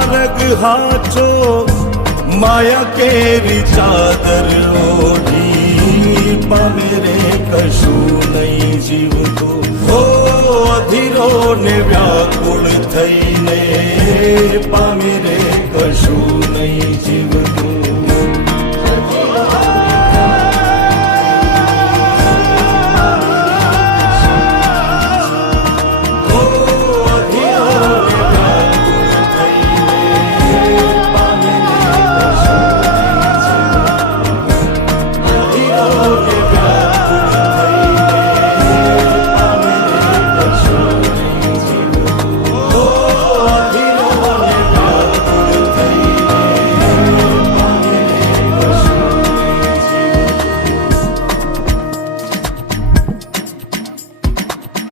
માર્ગ હાચો માયા કેરી ચાદર ઓઢી પામે રે કશું નહીં જીવતો હો અધીરો ને વ્યાકુળ થઈને પામે રે કશું નહીં જીવ